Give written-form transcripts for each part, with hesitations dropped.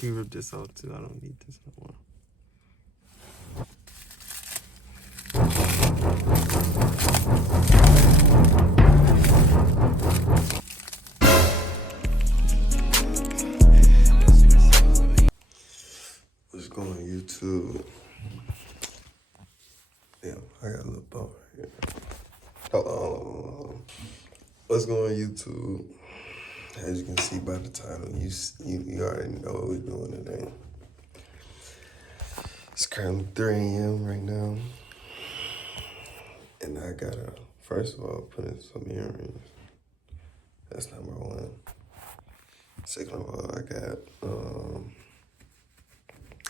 Can you rip this off too? I don't need this no more. What's going on YouTube? Damn, I got a little bump right here. What's going on YouTube? As you can see by the title, you already know what we're doing today. It's currently 3 a.m. right now. And I gotta, first of all, put in some earrings. That's number one. Second of all, I got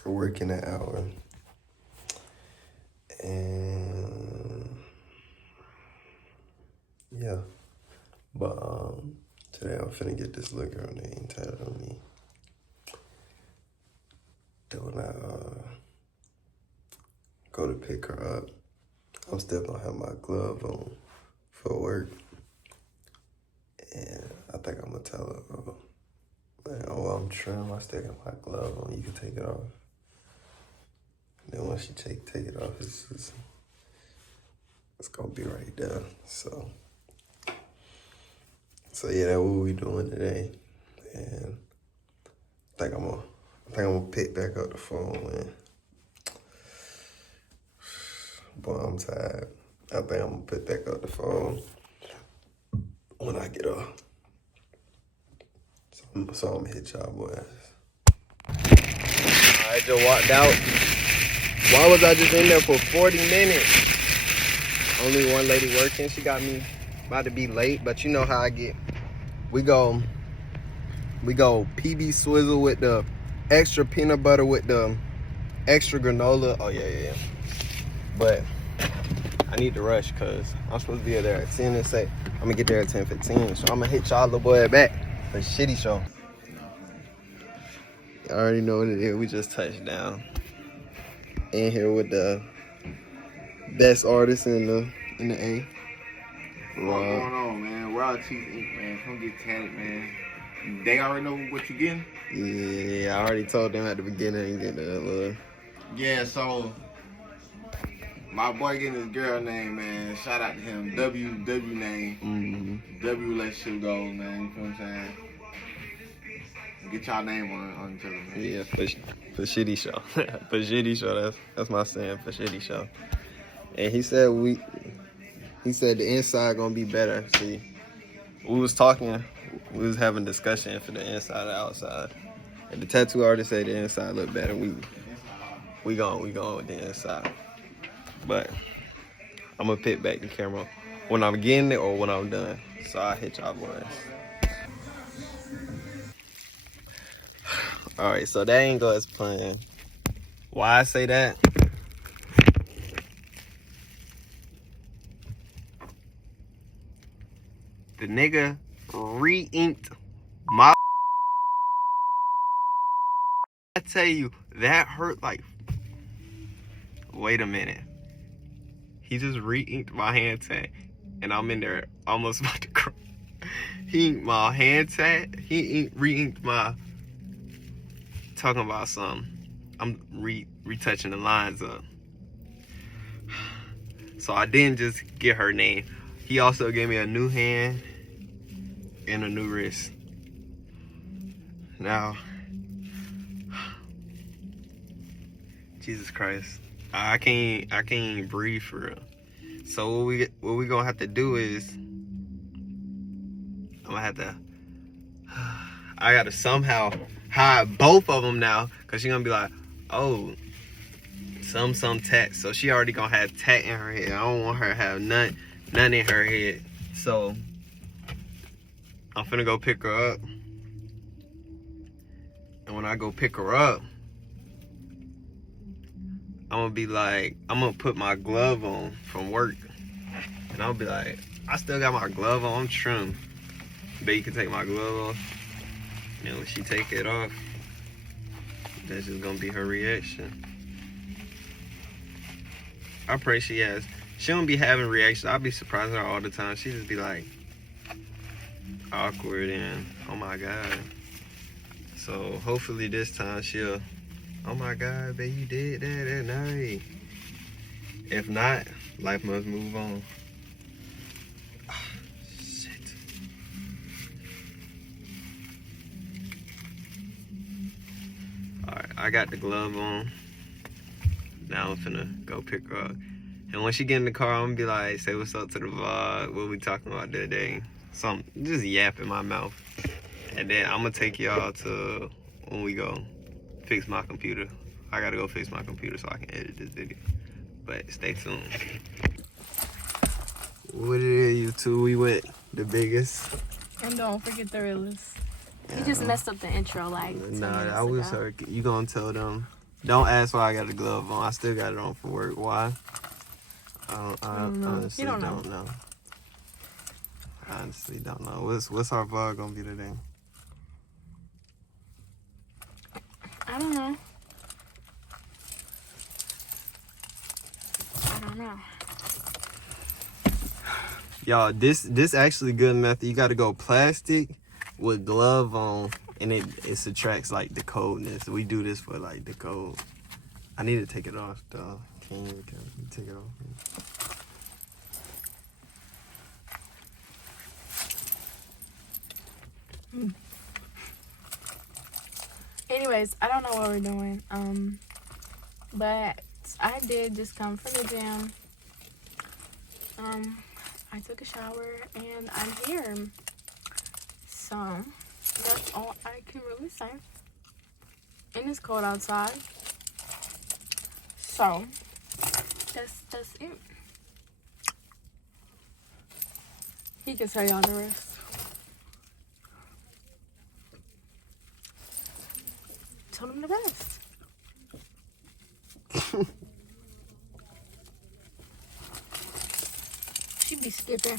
work in an hour. And yeah. But today I'm finna get this little girl name tatted on me. Then when I go to pick her up, I'm still gonna have my glove on for work. And I think I'm gonna tell her, man, oh, I'm trim, I still got my glove on, you can take it off. And then once she take it off, it's gonna be right there. So yeah, that's what we doing today. And I think I'm gonna pick back up the phone, man. Boy, I'm tired. I think I'm gonna pick back up the phone when I get off. So I'm gonna hit y'all boys. I just walked out. Why was I just in there for 40 minutes? Only one lady working. She got me about to be late, but you know how I get. We go PB Swizzle with the extra peanut butter with the extra granola. Oh yeah. But I need to rush because I'm supposed to be there at 10 and say I'm gonna get there at 10:15. So I'm gonna hit y'all little boy back for the shitty show. I already know what it is. We just touched down. In here with the best artist in the A. What's going on, man? Raw Teeth Inc., man. Come get tatted, man. They already know what you getting? Yeah, I already told them at the beginning and get the little. Yeah, so my boy getting his girl name, man. Shout out to him. W name. W relationship goals, man. You feel what I'm saying? Get y'all name on each other, man. Yeah, for shitty show. For shitty show. That's my saying, for shitty show. And he said the inside gonna be better. See, we was talking, we was having discussion for the inside and outside. And the tattoo artist said the inside look better. We going with the inside. But I'm gonna pick back the camera when I'm getting it or when I'm done. So I'll hit y'all boys. All right, so that ain't go as planned. Why I say that? The nigga re-inked my. I tell you, that hurt like. Wait a minute. He just re-inked my hand tag, and I'm in there almost about to cry. He inked my hand tag. He re-inked my. Talking about something. I'm retouching the lines up. So I didn't just get her name. He also gave me a new hand and a new wrist. Now, Jesus Christ, I can't even breathe for real. So what we gonna have to do is I gotta somehow hide both of them now, cause she's gonna be like, oh, some tat. So she already gonna have tat in her head. I don't want her to have none in her head. So I'm finna go pick her up. And when I go pick her up, I'm gonna put my glove on from work. And I'll be like, I still got my glove on, I'm trim. But you can take my glove off. And when she take it off, that's just gonna be her reaction. I pray she has. She don't be having reactions. I'll be surprising her all the time. She just be like awkward and oh my God. So So hopefully this time she'll, oh my God, babe, you did that at night. If not, life must move on. Ah, shit. Alright, I got the glove on. Now I'm finna go pick her up. And when she get in the car, I'm gonna be like, say what's up to the vlog, what we talking about today. Some just yap in my mouth. And then I'm gonna take y'all to when we go fix my computer. I gotta go fix my computer so I can edit this video. But stay tuned. What it is, you two? We went the biggest. And don't forget the realest. You just messed up the intro like 10 Nah, minutes I was ago. her. You gonna tell them? Don't ask why I got the glove on. I still got it on for work. Why? I honestly You don't know. I honestly don't know. What's our vlog gonna be today? I don't know. I don't know. Y'all, this actually good method. You gotta go plastic with glove on, and it subtracts like the coldness. We do this for like the cold. I need to take it off though. Can you take it off? Anyways, I don't know what we're doing. But I did just come from the gym. I took a shower and I'm here. So that's all I can really say. And it's cold outside. So that's it. He can tell y'all the rest. Tell him the rest. She be skipping.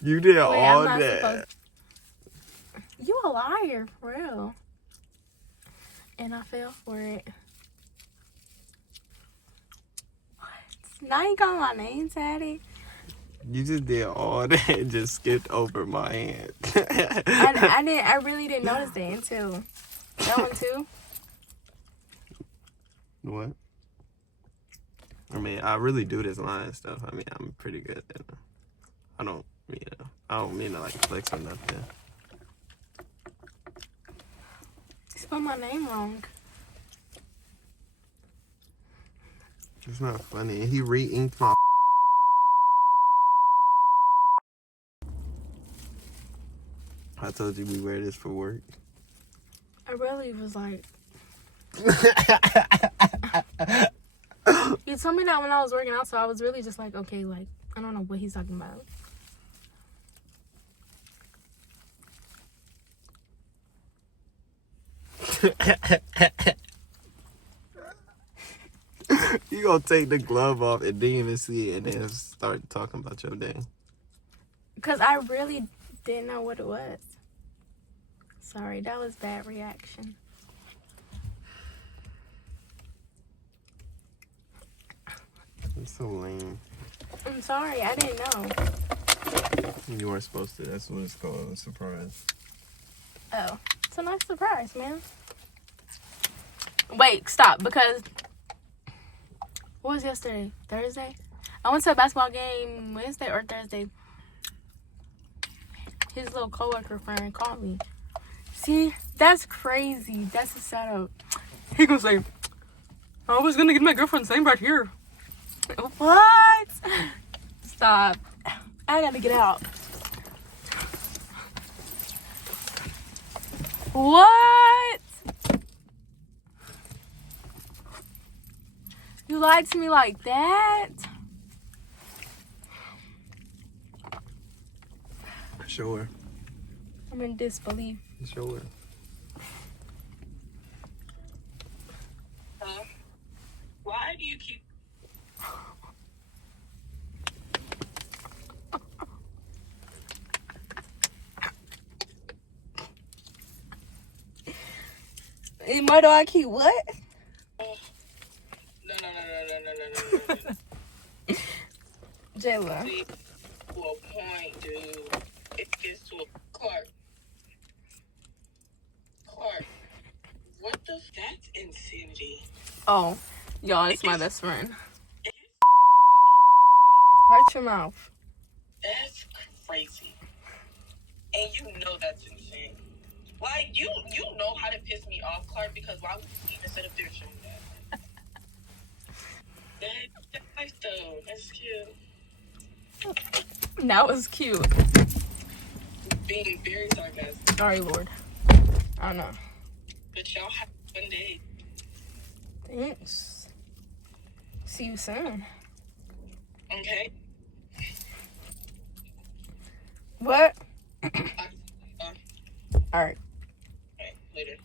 You did Wait, all I'm not that. supposed. You a liar, for real. And I fell for it. What? Now you got my name tatted? You just did all that and just skipped over my hand. I really didn't notice that until that one too. What? I mean, I really do this line stuff. I mean, I'm pretty good at it. I don't mean to like flex or nothing. You spelled my name wrong. It's not funny. He re-inked my. I told you we wear this for work. I really was like. You told me that when I was working out, so I was really just like, okay, like, I don't know what he's talking about. You gonna take the glove off and didn't even see it and then start talking about your day. Because I really didn't know what it was. Sorry, that was bad reaction. I'm so lame. I'm sorry, I didn't know. You weren't supposed to. That's what it's called, a surprise. Oh, it's a nice surprise, man. Wait, stop, because what was yesterday? Thursday? I went to a basketball game Wednesday or Thursday. His little coworker friend called me. See, that's crazy. That's a setup. He goes like, I was gonna get my girlfriend's name right here. What? Stop. I gotta get out. What? You lied to me like that? Sure. I'm in disbelief. Sure. Why do you keep... Why do I keep what? No. Jayla. See, to a point, dude. It gets to a... Clark, what the... That's insanity. Oh, y'all, it's my best friend. Watch your mouth. That's crazy. And you know that's insane. Like, you know how to piss me off, Clark, because why would you even sit up there showing that? That's nice, though. That's cute. That was cute. Being very sarcastic. Sorry, Lord. I don't know. But y'all have one day. Thanks. See you soon. Okay? What? Uh, Alright. okay, later.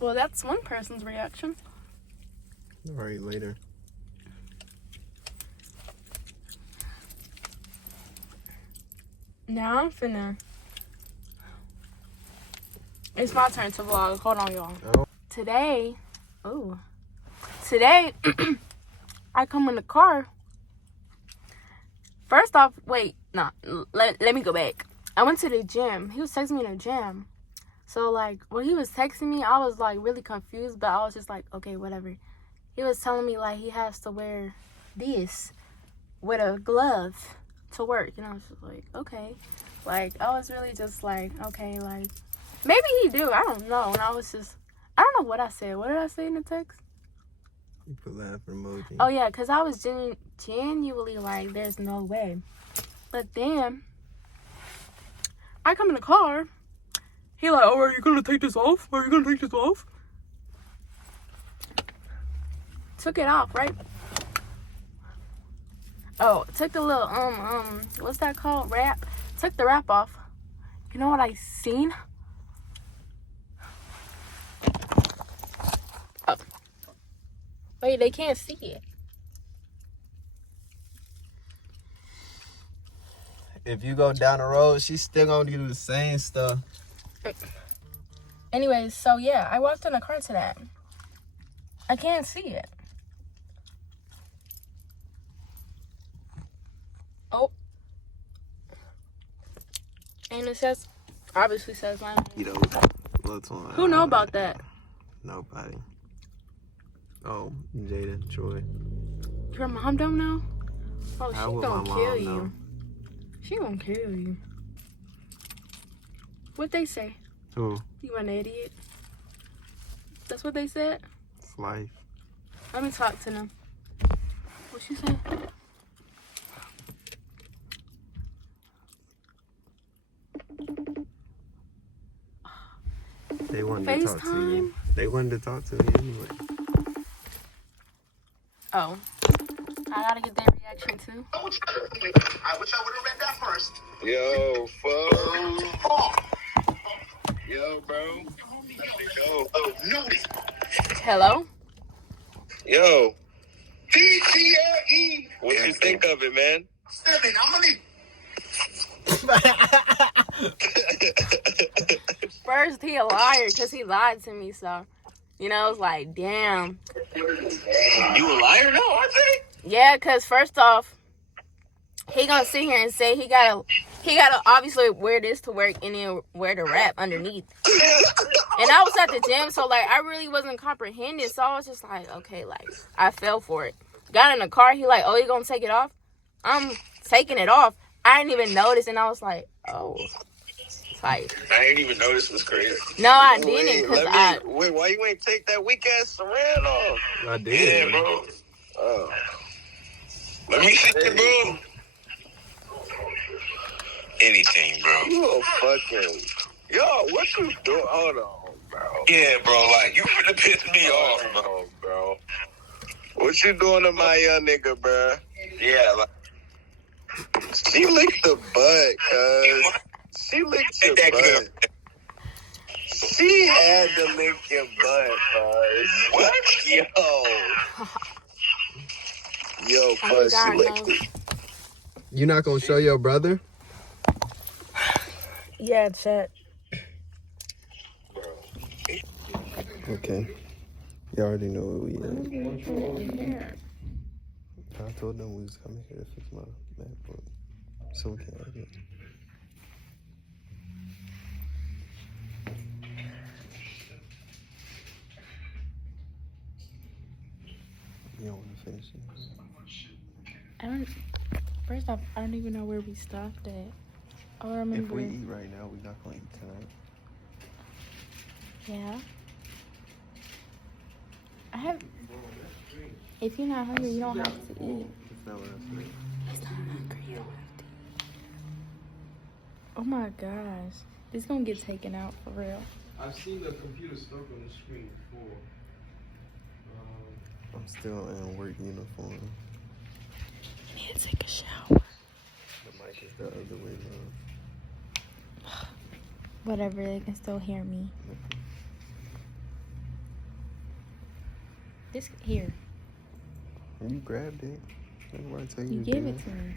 Well, that's one person's reaction. All right, later. Now I'm finna. It's my turn to vlog. Hold on, y'all. Oh. Today, I come in the car. First off, wait, no, let me go back. I went to the gym. He was texting me in the gym. So, like, when he was texting me, I was, like, really confused, but I was just like, okay, whatever. He was telling me, like, he has to wear this with a glove to work. And I was just like, okay. Like, I was really just like, okay, like, maybe he do. I don't know. And I was just, I don't know what I said. What did I say in the text? You put laugh emoji. Oh, yeah, because I was genuinely like, there's no way. But then, I come in the car. He like, oh, are you going to take this off? Are you going to take this off? Took it off, right? Oh, took the little, what's that called? Wrap. Took the wrap off. You know what I seen? Oh. Wait, they can't see it. If you go down the road, she's still gonna do the same stuff. Anyways, so yeah, I walked in the car to that. I can't see it. Oh. And it says, obviously says my name. You know, what's on? Who know about that? Nobody. Oh, Jada, Troy. Your mom don't know? Oh, How she would gonna my kill mom you. know? She gonna kill you. What they say? Who? You an idiot. That's what they said? It's life. Let me talk to them. What she say? They wanted to talk to you. FaceTime? They wanted to talk to me anyway. Oh. I gotta get their reaction too. I wish I would have read that first. Yo, fool. Yo, bro. Yo. Oh, noted. Hello? Yo, DTLE. what you think of it, man? 7. I'm gonna need. First, he a liar because he lied to me, so, you know, it's like, damn. You a liar now, aren't they? Yeah, because first off, he gonna sit here and say he gotta obviously wear this to work and then wear the wrap underneath. And I was at the gym, so, like, I really wasn't comprehending, so I was just like, okay, like, I fell for it. Got in the car, he like, oh, you gonna take it off? I'm taking it off. I didn't even notice, and I was like, oh. Like, I didn't even notice it was crazy. no, I didn't, because Wait, why you ain't take that weak ass saran off? I did. Yeah, bro. Oh. Let me see it, bro. Anything, bro. You a fucking... Yo, what you doing? Hold on, bro. Yeah, bro. Like, you finna piss me off, bro. Hold on, bro. What you doing to my young nigga, bro? Yeah, like. She licked the butt, cuz. She licked your butt. She had to lick your butt, cuz. What? Yo, cuz, she licked it. You not gonna show your brother? Yeah, chat. Okay. You already know where we at. I told them we was coming here to fix my MacBook. So we can edit. You don't want to finish it? First off, I don't even know where we stopped at. All I remember. If we eat right now, we're not gonna eat tonight. Yeah. If you're not hungry, you don't have to eat. That's not what I said. He's not hungry. You don't have to eat. Oh my gosh. It's gonna get taken out for real. I've seen the computer stuck on the screen before. I'm still in work uniform. I need to take a shower. The mic is the other way around. Whatever, they can still hear me. This here. You grabbed it. Nobody tell you You to gave do it to me.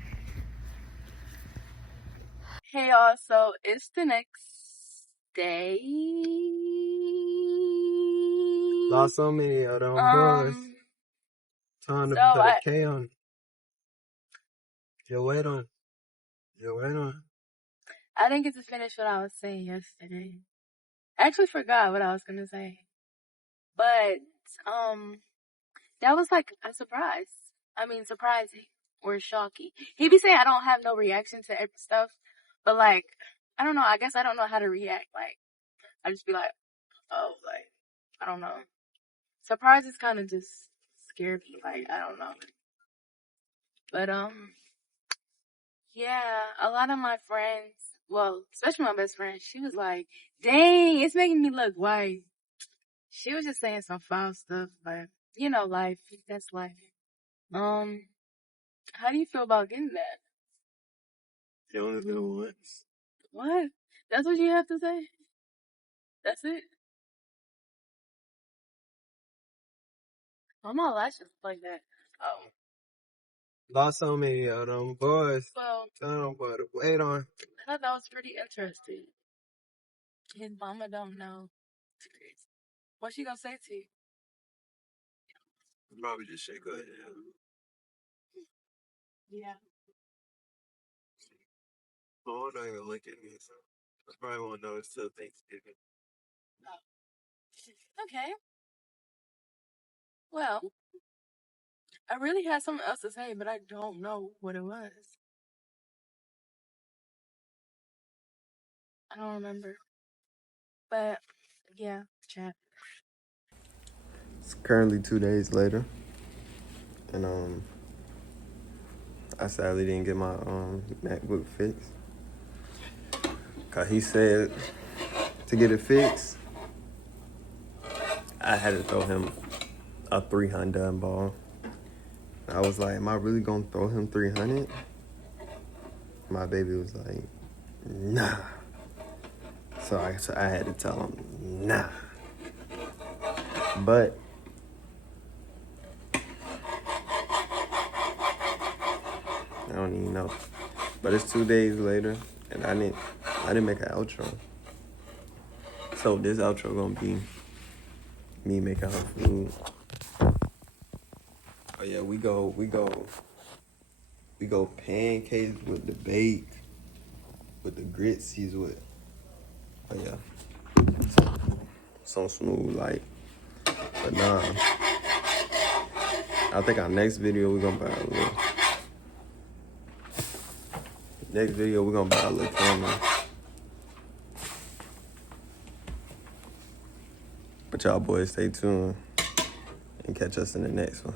Hey y'all, so it's the next day. Lost so many of them boys. Time to so put a K on. You wait on. I didn't get to finish what I was saying yesterday. I actually forgot what I was gonna say. But that was like a surprise. I mean, surprising or shocking. He be saying I don't have no reaction to every stuff, but like, I don't know. I guess I don't know how to react. Like, I just be like, oh, like, I don't know. Surprises kind of just scare me. Like, I don't know. But yeah, a lot of my friends, well, especially my best friend, she was like, "Dang, it's making me look white." She was just saying some foul stuff, but you know, life. That's life. How do you feel about getting that? You only do it once. What? That's what you have to say? That's it? Why my lashes like that? Oh, Lost so many of them boys. well, Tell them what to wait on. I thought that was pretty interesting. His mama don't know. What she gonna say to you? Probably just shake her head. Yeah. Oh, don't even look at me. So I probably won't know it's till Thanksgiving. Okay. Well, I really had something else to say, but I don't know what it was. I don't remember. But yeah, chat. It's currently 2 days later, and I sadly didn't get my MacBook fixed. Cause he said to get it fixed, I had to throw him a 300 ball. I was like, am I really gonna throw him 300? My baby was like, nah. So I had to tell him, nah. But I don't even know. But it's 2 days later, and I didn't make an outro. So this outro gonna be me making her food. Oh yeah, we go pancakes with the bake, with the grits. He's with. Oh yeah, some smooth like. But nah, I think our next video we're gonna buy a little. Next video we're gonna buy a little camera. But y'all boys stay tuned and catch us in the next one.